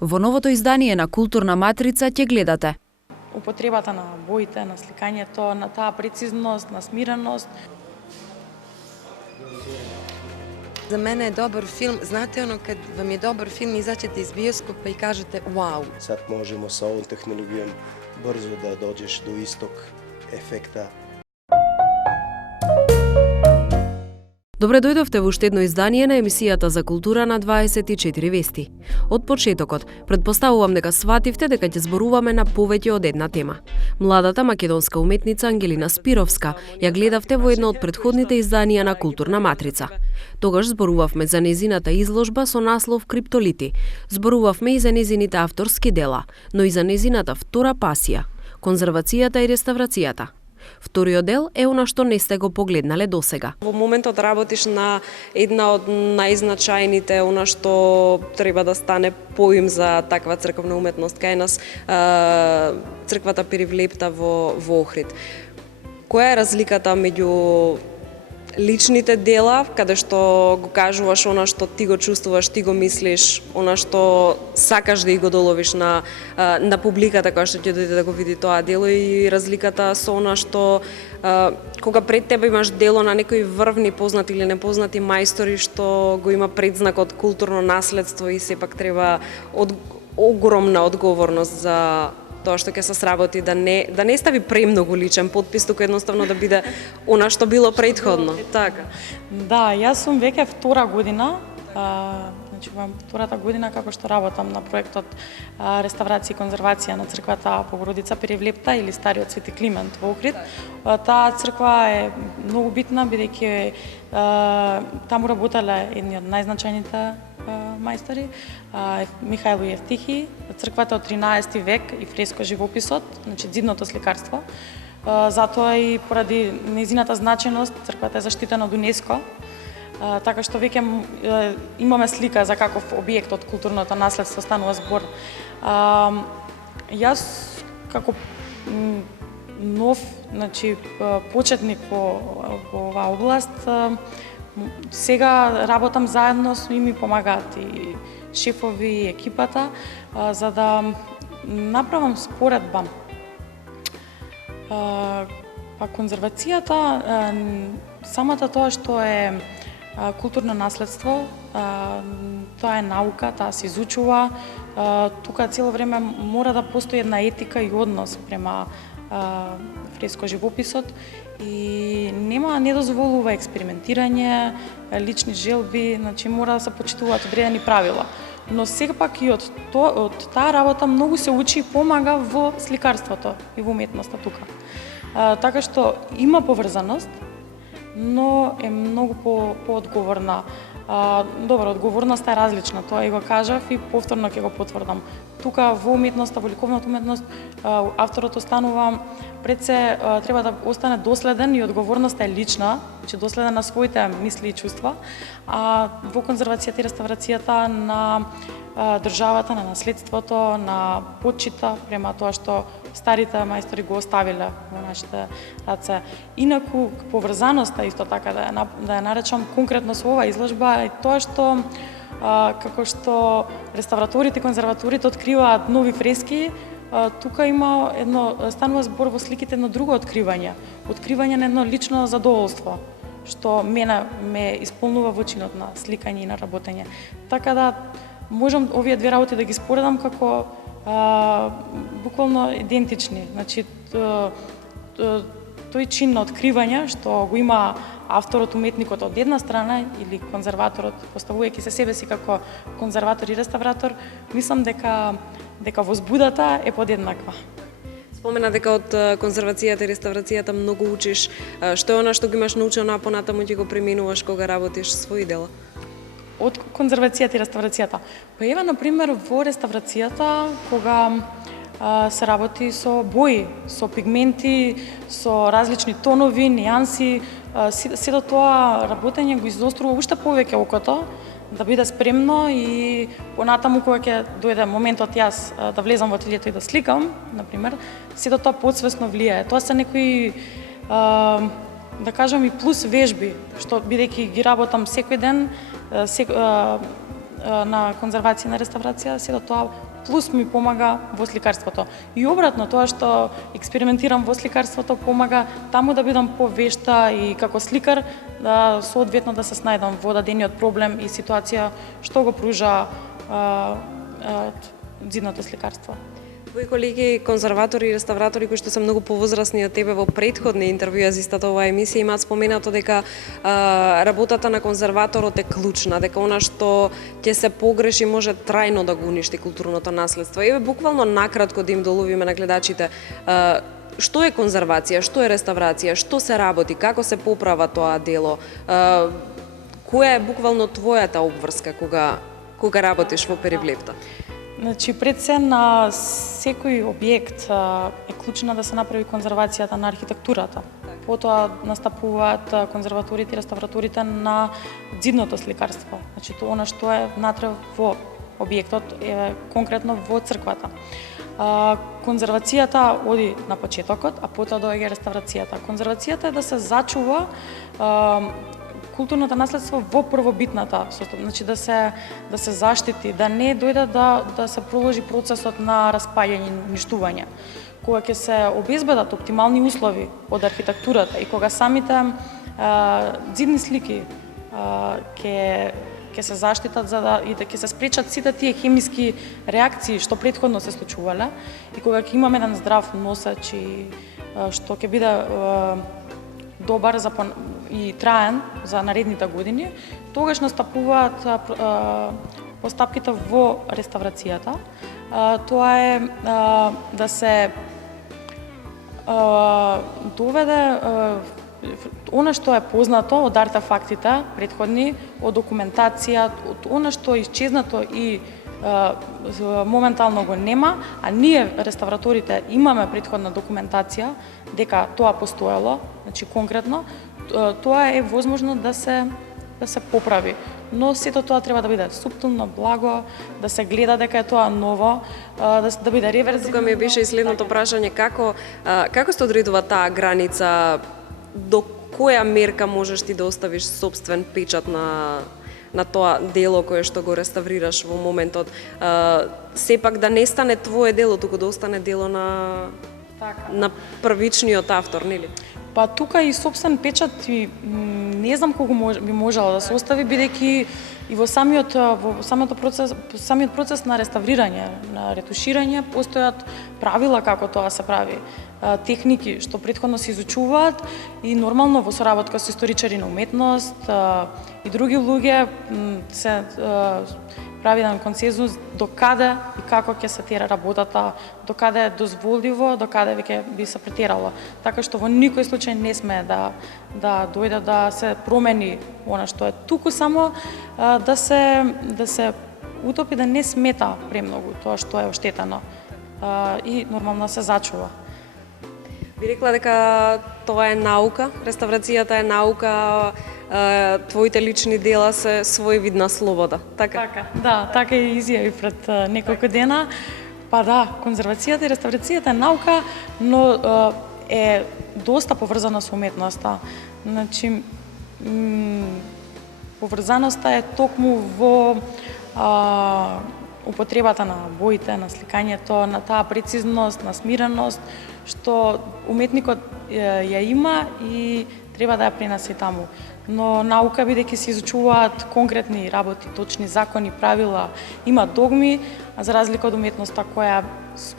Во новото издание на Културна матрица ќе гледате употребата на боите, на сликањето, на таа прецизност, на смиреност. За мене е добар филм. Знате оно kad vam je dobar film izađete iz bioskopa i kažete wow. Sad možemo sa ovom tehnologijom brzo da dođeš do istog efekta. Добре дојдовте во уште едно издание на емисијата за култура на 24 вести. Од почетокот, предпоставувам дека свативте дека ќе зборуваме на повеќе од една тема. Младата македонска уметница Ангелина Спировска ја гледавте во едно од предходните изданија на Културна матрица. Тогаш зборувавме за незината изложба со наслов Криптолити. Зборувавме и за незините авторски дела, но и за незината втора пасија – конзервацијата и реставрацијата. Вториот дел е она што не сте го погледнале досега. Во моментот работиш на една од најзначајните, она што треба да стане поим за таква црковна уметност, кај нас црквата Перивлепта во Охрид. Која е разликата меѓу личните дела, каде што го кажуваш она што ти го чувствуваш, ти го мислиш, она што сакаш да го доловиш на публиката која што ќе дојде да го види тоа дело, и разликата со она што кога пред тебе имаш дело на некои врвни познати или непознати мајстори што го има предзнак од културно наследство и сепак треба огромна одговорност за тоа што ќе се сработи, да не стави премногу личен потпис, туку едноставно да биде она што било претходно. Така. Да, јас сум веќе втора година, значи во втората година како што работам на проектот реставрација и конзервација на црквата Богородица Перивлепта или стариот Свети Климент во Охрид. Таа црква е многу битна бидејќи таму работеле едни од најзначајните мајстори, Михајло Евтихи, црквата од 13 век и фреско живописот, значи ѕидното сликарство. Затоа и поради нејзината значајност црквата е заштитена од УНЕСКО, така што веќе имаме слика за каков објект од културното наследство станува збор. Јас како нов, значи почетник во оваа област, сега работам заедно со ми помагаат и шефови и екипата за да направам споредба. Па конзервацијата, самата тоа што е културно наследство, тоа е наука, таа се изучува, тука цело време мора да постои една етика и однос према фреско живописот и не дозволува експериментирање, лични желби, значи мора да се почитуваат одредени правила. Но сепак и од таа работа многу се учи и помага во сликарството и во уметноста тука. Така што има поврзаност, но е многу поодговорна. Добро, одговорноста е различна, тоа и го кажав и повторно ќе го потврдам. Тука во уметноста, во ликовната уметност, авторот останува пред се треба да остане доследен и одговорноста е лична, значи доследен на своите мисли и чувства, а во конзервацијата и реставрацијата на државата, на наследството, на почита према тоа што старите мајстори го оставиле во нашите раце. Инаку поврзаноста исто така да ја наречам конкретно со оваа изложба е тоа што како што реставраторите и конзерваторите откриваат нови фрески, тука има станува збор во сликите едно друго откривање на едно лично задоволство, што мене ме исполнува во чинот на сликање и на работење. Така да можам овие две работи да ги споредам како буквално идентични. Значи тој чин на откривање што го има авторот, уметникот од една страна или конзерваторот, поставувајќи се себе си како конзерватор и реставратор, мислам дека возбудата е подеднаква. Спомена дека од конзервацијата и реставрацијата многу учиш. Што е она што го имаш научено, а понатаму ќе го применуваш кога работиш своји дела? Од конзервацијата и реставрацијата. Па ева, например, во реставрацијата, кога се работи со бои, со пигменти, со различни тонови, нијанси, сето тоа работење го изострува уште повеќе окото, да биде спремно и понатаму кога ќе дојде моментот јас да влезам во ателието и да сликам, например, сето тоа подсвесно влијае. Тоа се некои да кажам и плюс вежби, што бидејќи ги работам секој ден на конзервација, на реставрација, сето тоа плюс ми помага во сликарството. И обратно, тоа што експериментирам во сликарството помага таму да бидам повешта и како сликар да соодветно да се снајдам во дадениот проблем и ситуација што го пружа дзидното сликарство. Твои колеги, конзерватори и реставратори кои што се многу повозрасни од тебе во претходни интервјуа за истата оваа емисија имаат споменато дека работата на конзерваторот е клучна, дека она што ќе се погреши може трајно да го уништи културното наследство. Еве буквално накратко да им доловиме на гледачите што е конзервација, што е реставрација, што се работи, како се поправа тоа дело, која е буквално твојата обврска кога работиш во Перивлепта? Значи, пред се на секој објект е клучна да се направи конзервацијата на архитектурата. Потоа настапуваат конзерваторите и реставраторите на дзидното сликарство. Значи, тоа она што е внатре во објектот, е конкретно во црквата. Конзервацијата оди на почетокот, а потоа доаѓа реставрацијата. Конзервацијата е да се зачува културното наследство во првобитната состав, значи да се заштити, да не дојде да се проложи процесот на распаѓање и уништување. Кога ќе се обезбедат оптимални услови од архитектурата и кога самите дзидни слики ќе се заштитат и да ќе се спречат сите тие хемиски реакции што претходно се случувале и кога ќе имаме еден здрав носач и што ќе биде добар и траен за наредните години, тогаш настапуваат постапките во реставрацијата. Тоа е да се доведе она што е познато од артефактите претходни, од документација, од она што е исчезнато и моментално го нема, а ние реставраторите имаме претходна документација дека тоа постоело, значи конкретно, тоа е возможно да се поправи. Но сето тоа треба да биде суптилно, благо, да се гледа дека е тоа ново, да биде реверзивно. Тука ми беше и следното прашање, како се одредува таа граница, до која мерка можеш ти да оставиш сопствен печат на тоа дело кое што го реставрираш во моментот, сепак да не стане твое дело, туку да остане дело на првичниот автор, нели? Па тука и сопствен печат и не знам колку би можело да се остави, бидејќи и во самиот процес на реставрирање, на ретуширање, постојат правила како тоа се прави, техники што претходно се изучуваат и нормално во соработка со историчари на уметност и други луѓе се прави еден консензус до каде и како ќе се тера работата, до каде е дозволиво, до каде веќе би се претерало. Така што во никој случај не сме да дојде да се промени она што е, туку само да се утопи да не смета премногу тоа што е оштетено и нормално се зачува. Би рекла дека тоа е наука, реставрацијата е наука, твоите лични дела се своевидна слобода, така? Така и изјави пред неколку дена. Па да, конзервацијата и реставрацијата е наука, но е доста поврзана со уметноста. Значи, поврзаноста е токму во употребата на боите, на сликањето, на таа прецизност, на смиреност, што уметникот ја има и треба да ја преноси таму. Но наука, бидејќи се изучуваат конкретни работи, точни закони, правила, има догми, а за разлика од уметноста која,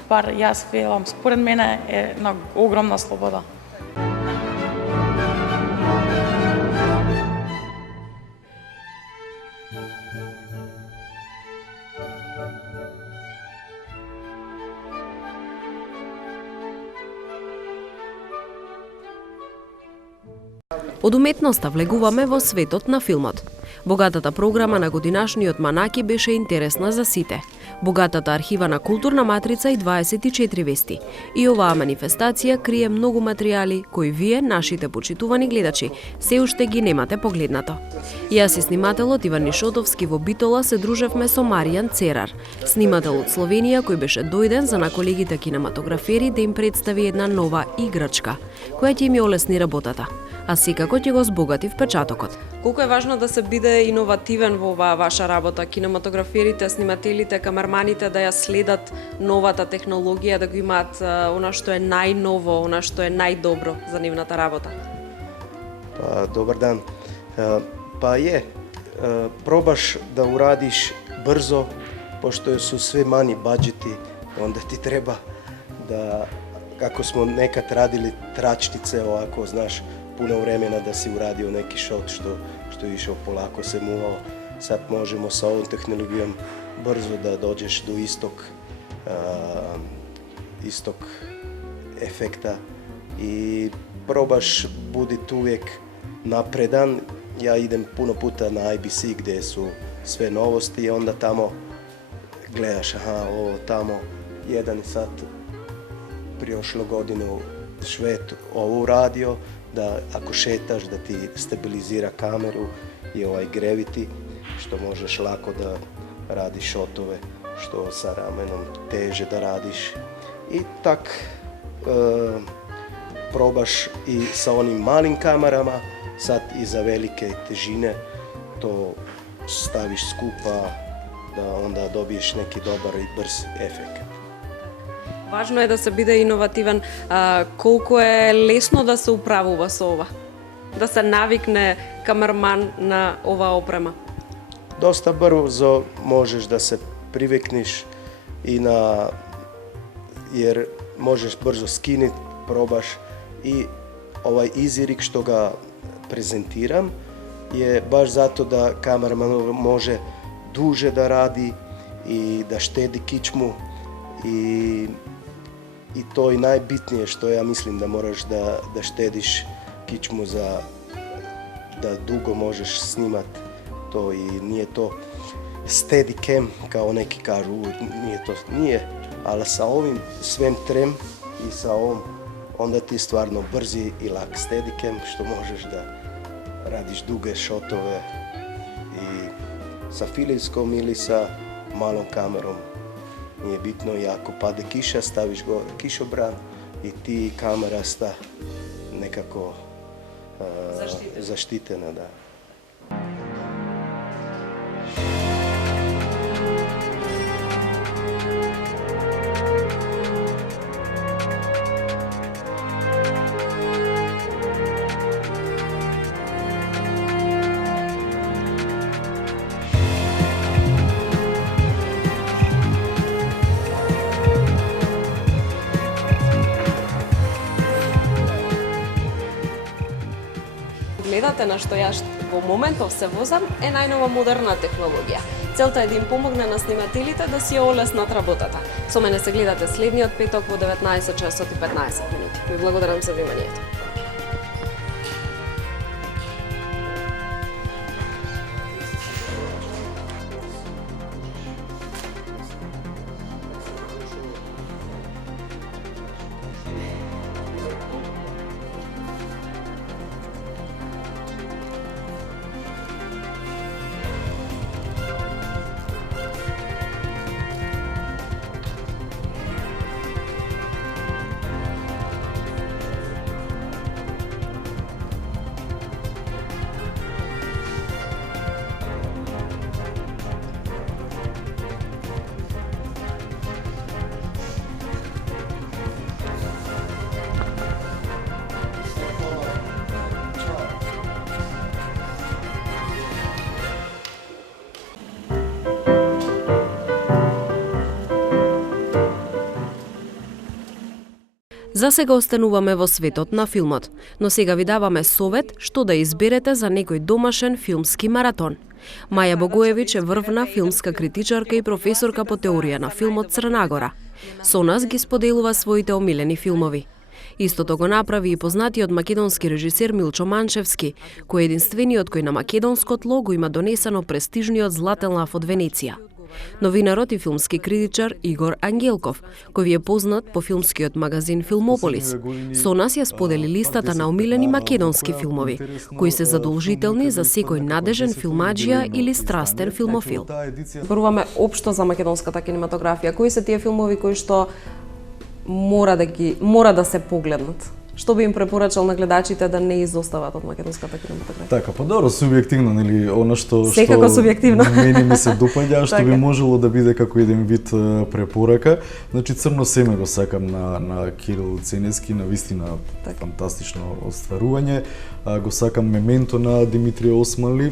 бар јас велам, според мене е на огромна слобода. Од уметноста влегуваме во светот на филмот. Богатата програма на годинашниот Манаки беше интересна за сите. Богатата архива на Културна матрица и 24 вести. И оваа манифестација крие многу материјали кои вие, нашите почитувани гледачи, се уште ги немате погледнато. Јас и снимателот Иван Нишотовски во Битола се дружевме со Маријан Церар, снимател од Словенија кој беше дојден за на колегите кинематографери да им представи една нова играчка, која ќе им ја олесни работата. а секако ќе го збогати впечатокот. Колку е важно да се биде иновативен во оваа ваша работа, кинематограферите, снимателите, камерманите да ја следат новата технологија, да го имаат она што е најново, она што е најдобро за нивната работа? Pa, dobar dan. Pa je, probaš da uradiš brzo, pošto su sve manji budžeti, onda ti treba da, kako smo nekad radili tračnice, ovako, znaš, puno vremena da si uradio neki shot što je išao polako se muvao. Sad možemo sa ovom tehnologijom brzo da dođeš do istog efekta i probaš buditi uvijek napredan. Ja idem puno puta na IBC gdje su sve novosti i onda tamo gledaš, aha, ovo tamo, jedan sad prošlu godinu Šved ovo uradio, da ako šetaš da ti stabilizira kameru i gravity, što možeš lako da radiš šotove, što sa ramenom teže da radiš. I tak probaš i sa onim malim kamerama, sad i za velike težine to staviš skupa da onda dobiješ neki dobar i brz efekt. Важно е да се биде иновативен. Колку е лесно да се управува со ова? Да се навикне камерман на ова опрема? Dosta brzo možeš da se privikneš i jer možeš brzo skiniti, probaš i ovaj izirik što ga prezentiram je baš zato da kameraman može duže da radi i da štedi kičmu i to je najbitnije što ja mislim da moraš da štediš kičmu da dugo možeš snimat to i nije to steady cam kao neki kažu, nije, ali sa ovim svem trem i sa ovom onda ti stvarno brzi i lak steady cam što možeš da radiš duge šotove i sa filijskom ili sa malom kamerom. Nije bitno i ako pade kiša, staviš gore kišobran i ti i kamera sta nekako zaštitena. Da. Гледате на што јас во моментов се возам е најнова модерна технологија. Целта е да им помогне на снимателите да си ја олеснат работата. Со мене се гледате следниот петок во 19 часот и 15 минути. Ви благодарам за вниманието. За сега остануваме во светот на филмот, но сега ви даваме совет што да изберете за некој домашен филмски маратон. Маја Богоевич е врвна филмска критичарка и професорка по теорија на филмот Црна Гора. Со нас ги споделува своите омилени филмови. Истото го направи и познатиот македонски режисер Милчо Манчевски, кој е единствениот кој на македонско тло го има донесено престижниот Златен лав од Венеција. Новинарот и филмски критичар Игор Ангелков, кој ви е познат по филмскиот магазин Филмополис, со нас ја сподели листата на омилени македонски филмови, кои се задолжителни за секој надежен филмаџија или страстен филмофил. Зборуваме општо за македонската кинематографија. Кои се тие филмови кои што мора да се погледнат? Што би им препорачал на гледачите да не изостават од македонската кинематографија? Така, па добро, субјективно, нели, она што Секако субјективно. Мене ми се допаѓа, што би Така. можело да биде како еден вид препорака. Значи Црно семе го сакам на Кирил Ценески, на вистина Така. фантастично остварување. Го сакам Мементо на Димитрije Османли.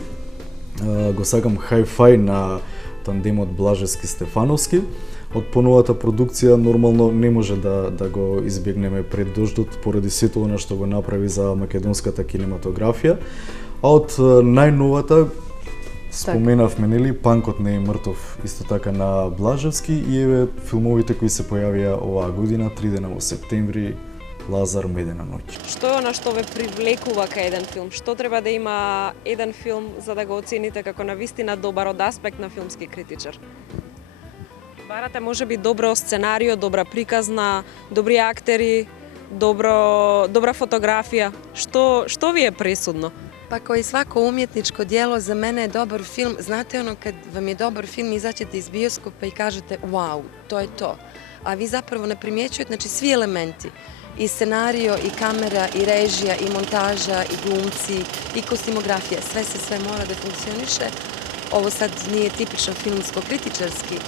Го сакам Hi-Fi на тандемот Блажевски Стефановски. Од поновата продукција нормално не може да го избегнеме пред дождот поради сето она што го направи за македонската кинематографија. А од најновата споменавме, нели, Панкот не е мртов, исто така на Блажевски, и еве филмовите кои се појавија оваа година, 3 дена во септември, Лазар, Медена ноќ. Што е она што ве привлекува кај еден филм? Што треба да има еден филм за да го оцените како навистина добар од аспект на филмски критичар? Барате можеби добро сценарио, добра приказна, добри актери, добра фотографија. Што ви е пресудно? Pa kao i svako umjetničko djelo, za mene je dobar film. Znate ono kad vam je dobar film, izaćete iz bioskopa i kažete wow, to je to. A vi zapravo ne primjećujete, znači svi elementi, i scenario, i kamera, i režija, i montaža, i glumci, i kostimografija, sve mora da funkcioniše. Ovo sad nije tipično filmsko-kritičarski,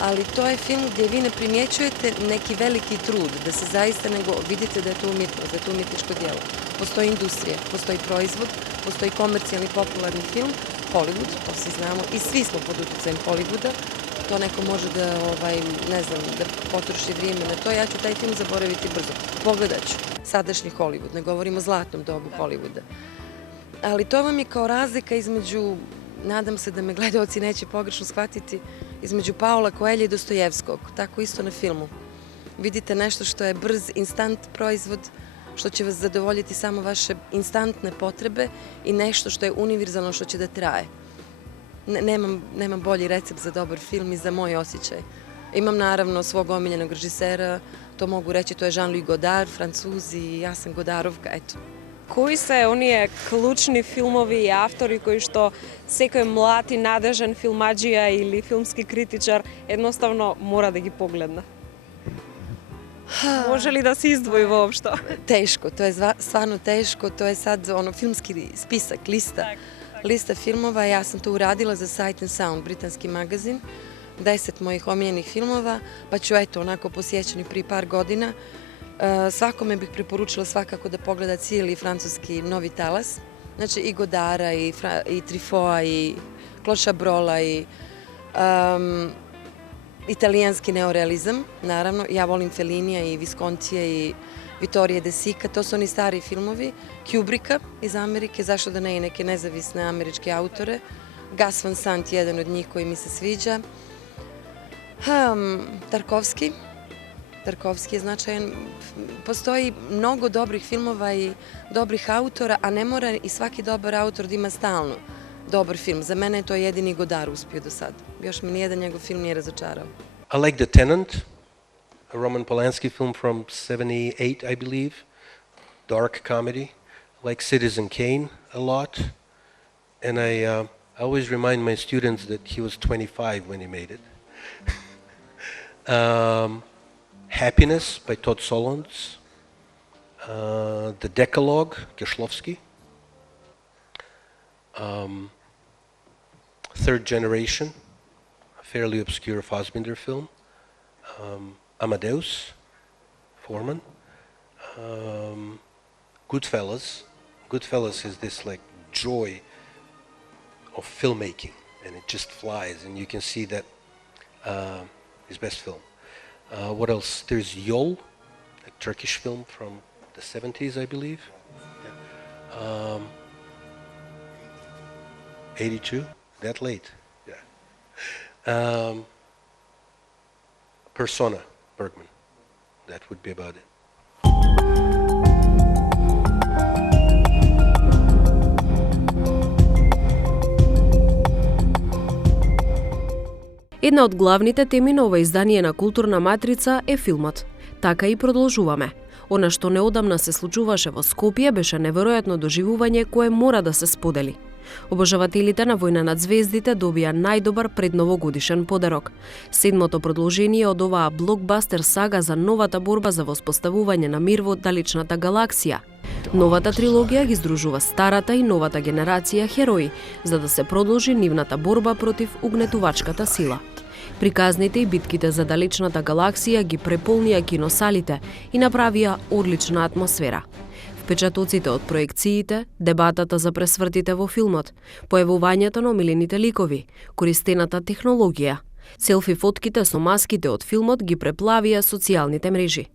ali to je film gdje vi ne primjećujete neki veliki trud, da se zaista nego vidite da je to umjetnost, da je to umjetničko djelo. Postoji industrija, postoji proizvod, postoji komercijalni popularni film, Hollywood, to svi znamo, i svi smo pod utjecajem Hollywooda. To neko može da, ne znam, da potroši vrijeme na to. Ja ću taj film zaboraviti brzo. Pogledat ću sadašnji Hollywood, ne govorimo o zlatnom dobu Hollywooda. Ali to vam je kao razlika između, nadam se da me gledaoci neće pogrešno shvatiti, između Paula Coelha i Dostojevskog, tako isto na filmu. Vidite nešto što je brz, instant proizvod, što će vas zadovoljiti samo vaše instantne potrebe i nešto što je univerzalno, što će da traje. Nemam bolji recept za dobar film i za moj osjećaj. Imam naravno svog omiljenog režisera, to mogu reći, to je Jean-Louis Godard, Francuz, i ja sam Godarovka, eto. Кои се оние клучни филмови и автори кои што секој млад и надежен филмаџија или филмски критичар едноставно мора да ги погледне? Може ли да се издвои воопшто? Teško, to je stvarno teško, to je sad ono filmski spisak, lista filmova. Ja sam to uradila za Sight and Sound, britanski magazin, 10 mojih omiljenih filmova, pa ću eto onako po sjećanju prije par godina. Svakome bih preporučila svakako da pogleda cijeli francuski Novi talas, znači i Godara, i Truffaut, i Claude Chabrol, i italijanski neorealizam, naravno. Ja volim Fellinija i Viscontija i Vittoria De Sica, to su oni stari filmovi. Kubricka iz Amerike, zašto da ne i neke nezavisne američke autore. Gus Van Sant, jedan od njih koji mi se sviđa. Tarkovski je značajan. Postoji mnogo dobrih filmova i dobrih autora, a ne mora i svaki dobar autor da ima stalno dobar film. Za mene je to jedini Godard uspio do sad. Još mi nijedan njegov film nije razočarao. I like The Tenant, a Roman Polanski film from 78, I believe. Dark comedy. I like Citizen Kane a lot. And I always remind my students that he was 25 when he made it. Happiness by Todd Solondz. The Decalogue, Kieślowski. Third Generation, a fairly obscure Fassbinder film. Amadeus, Foreman. Goodfellas. Goodfellas is this like joy of filmmaking, and it just flies, and you can see that his best film. What else? There's Yol, a Turkish film from the 70s, I believe. 82? That late? Yeah. Persona, Bergman. That would be about it. Една од главните теми на ова издание на Културна матрица е филмот. Така и продолжуваме. Она што неодамна се случуваше во Скопје беше неверојатно доживување кое мора да се сподели. Обожавателите на Војна над звездите добија најдобар предновогодишен подарок. Седмото продолжение од оваа блокбастер сага за новата борба за воспоставување на мир во далечната галаксија. Новата трилогија ги здружува старата и новата генерација херои, за да се продолжи нивната борба против угнетувачката сила. Приказните и битките за далечната галаксија ги преполнија киносалите и направија одлична атмосфера. Впечатоците од проекциите, дебатата за пресвртите во филмот, појавувањето на омилените ликови, користената технологија, селфи фотките со маските од филмот ги преплавија социјалните мрежи.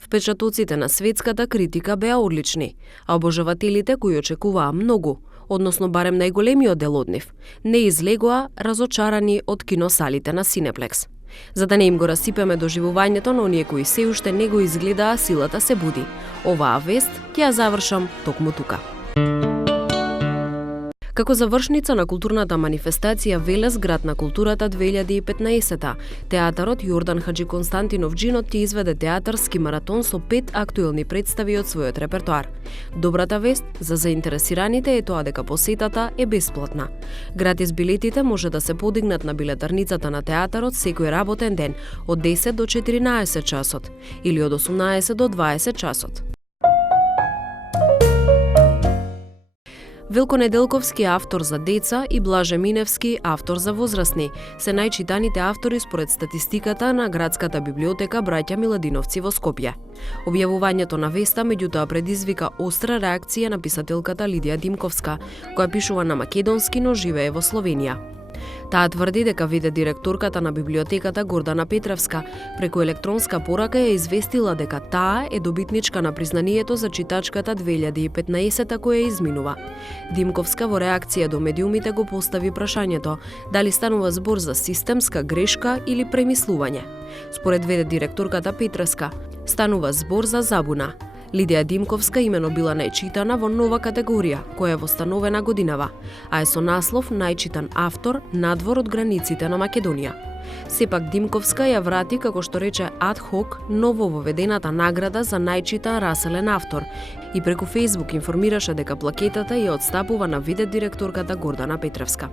Впечатоците на светската критика беа одлични, а обожавателите кои очекуваа многу, односно барем најголемиот дел од нив, не излегоа разочарани од киносалите на Cineplex. За да не им го расипеме доживувањето на оние кои се уште не го изгледаа Силата се буди. Оваа вест ќе ја завршам токму тука. Како завршница на културната манифестација Велес град на културата 2015, театарот Јордан Хаджи Константинов Джинот ќе изведе театарски маратон со 5 актуелни представи од својот репертоар. Добрата вест за заинтересираните е тоа дека посетата е бесплатна. Гратис билетите може да се подигнат на билетарницата на театарот секој работен ден од 10 до 14 часот или од 18 до 20 часот. Велко Неделковски, автор за деца, и Блаже Миневски, автор за возрастни, се најчитаните автори според статистиката на Градската библиотека Браќа Миладиновци во Скопје. Објавувањето на веста меѓутоа предизвика остра реакција на писателката Лидија Димковска, која пишува на македонски, но живее во Словенија. Таа тврди дека виде директорката на библиотеката Гордана Петревска преку електронска порака ја известила дека таа е добитничка на признанието за читачката 2015 која изминува. Димковска во реакција до медиумите го постави прашањето дали станува збор за системска грешка или премислување. Според виде директорката Петревска, станува збор за забуна. Лидија Димковска имено била најчитана во нова категорија, која е востановена годинава, а е со наслов најчитан автор надвор од границите на Македонија. Сепак Димковска ја врати, како што рече ад хок, ново воведената награда за најчитан раселен автор и преку Фејсбук информираше дека плакетата ја отстапува на виде директорката Гордана Петревска.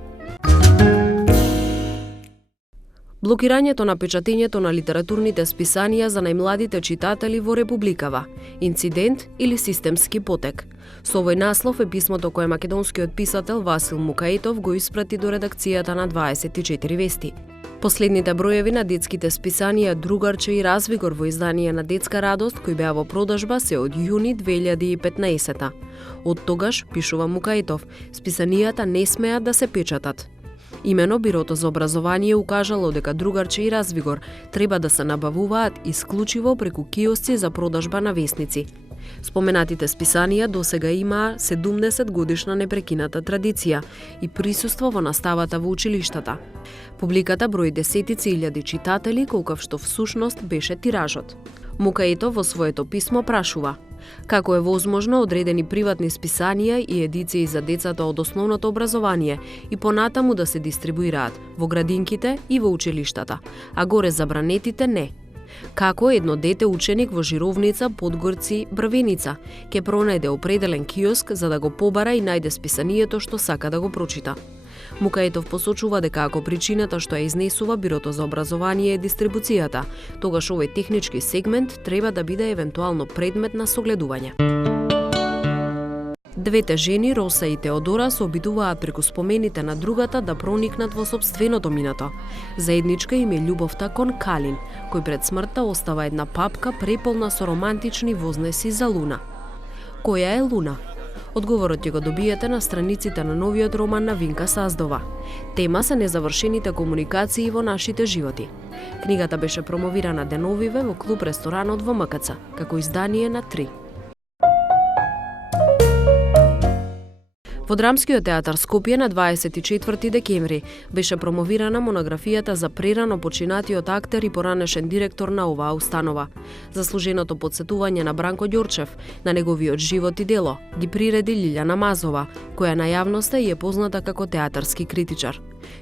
Блокирањето на печатењето на литературните списанија за најмладите читатели во Републикава. Инцидент или системски потек. Со овој наслов е писмото кое македонскиот писател Васил Мукаитов го испрати до редакцијата на 24 вести. Последните броеви на детските списанија Другарче и Развигор во издание на Детска радост, кои беа во продажба, се од јуни 2015. Од тогаш, пишува Мукаитов, списанијата не смеат да се печатат. Имено Бирото за образование укажало дека Другарче и Развигор треба да се набавуваат исклучиво преку киосци за продажба на весници. Споменатите списанија досега имаа 70 годишна непрекината традиција и присуство во наставата во училиштата. Публиката брои десетици илјади читатели, колкав што всушност беше тиражот. Мукаитов во своето писмо прашува: како е возможно одредени приватни списанија и едиции за децата од основното образование и понатаму да се дистрибуираат во градинките и во училиштата, а горе забранетите не? Како едно дете ученик во Жировница, Подгорци, Брвеница ќе пронајде определен киоск за да го побара и најде списанието што сака да го прочита? Мукаитов посочува дека ако причината што ја изнесува Бирото за образование е дистрибуцијата, тогаш овој технички сегмент треба да биде евентуално предмет на согледување. Двете жени, Роса и Теодора, се обидуваат преку спомените на другата да проникнат во сопственото минато. Заедничка им е љубовта кон Калин, кој пред смртта остава една папка преполна со романтични вознеси за Луна. Која е Луна? Одговорот ќе го добиете на страниците на новиот роман на Винка Саздова. Тема се незавршените комуникации во нашите животи. Книгата беше промовирана деновиве во клуб ресторанот во МКЦ, како издание на 3. Во Драмскиот театар Скопје на 24 декември беше промовирана монографијата за прерано починатиот актер и поранешен директор на оваа установа. Заслуженото подсетување на Бранко Ѓорчев на неговиот живот и дело ги приреди Лилјана Мазова, која на јавноста е позната како театарски критичар.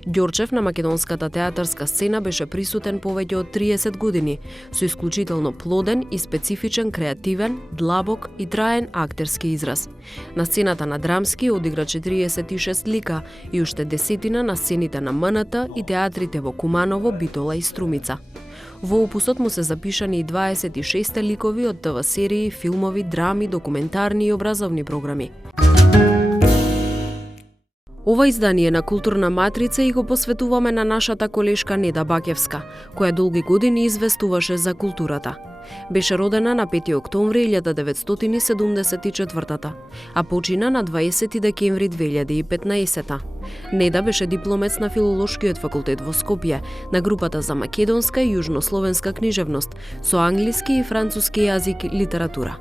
Ѓорчев на македонската театарска сцена беше присутен повеќе од 30 години, со исклучително плоден и специфичен, креативен, длабок и траен актерски израз. На сцената на Драмски одигра 46 лика и уште десетина на сцените на МНТ и театрите во Куманово, Битола и Струмица. Во опусот му се запишани и 26 ликови од ТВ серии, филмови, драми, документарни и образовни програми. Ова издание на Културна матрица и го посветуваме на нашата колешка Неда Бакевска, која долги години известуваше за културата. Беше родена на 5 октомври 1974, а почина на 20 декември 2015. Неда беше дипломец на Филолошкиот факултет во Скопје, на групата за македонска и јужнословенска книжевност, со англиски и француски јазик и литература.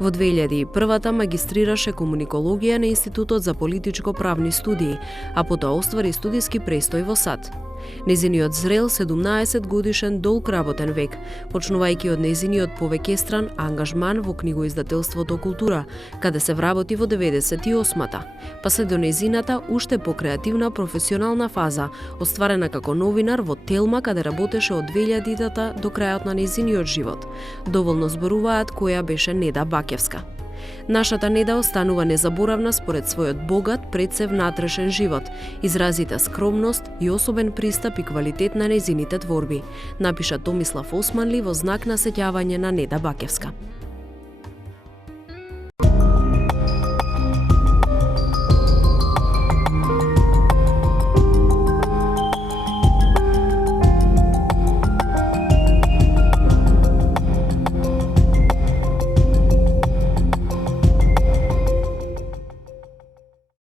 Во 2001 магистрираше комуникологија на Институтот за политичко-правни студии, а потоа оствари студиски престој во САД. Незиниот зрел 17 годишен долг работен век, почнувајќи од незиниот повеќестран ангажман во книгоиздателството Култура, каде се вработи во 98-та, па се до незината уште покреативна професионална фаза, остварена како новинар во Телма, каде работеше од 2000-та до крајот на незиниот живот. Доволно зборуваат која беше Неда Бакевска. Нашата Неда останува незаборавна според својот богат, предсев внатрешен живот, изразита скромност и особен пристап и квалитет на незините творби, напиша Томислав Османли во знак на сеќавање на Неда Бакевска.